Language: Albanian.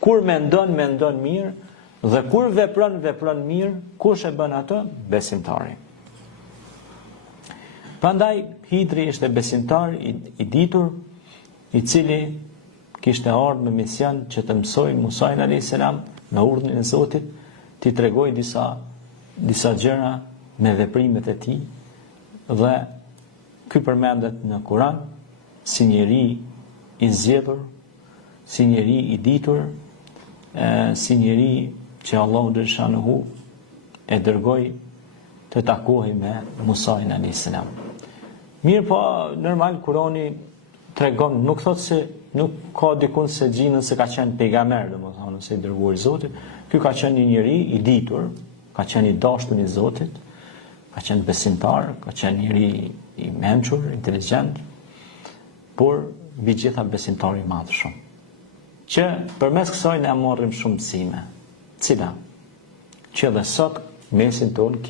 Kur mendon mirë, dhe kur vepron mirë, kush e bën atë? Besimtari. Prandaj Hidri ishte besimtar i ditur, i cili kishte ardhur në mision që të mësoj Musajin a.s. në urdhrin e Zotit, t'i tregoj disa gjëra me veprimet e tij, dhe ky përmendet në Kur'an si njeri i zgjedhur, si njeri i ditur, si njeri që Allahu xhaleshanuhu e dërgoi të takohej me Musajin a.s. Mirë po, normal Kurani tregon, nuk thot se nuk ka dikun se gjinën se ka qenë pejgamber, domethënë se i dërguar i Zotit. Ky ka qenë një njeri i ditur, ka qenë i dashur i Zotit, ka qenë besimtar, ka qenë njeri i mençur, inteligjent, por mbi gjitha besimtar i madh shumë. Që përmes kësaj ne marrim shumë mësime, cila që edhe sot mesin tonë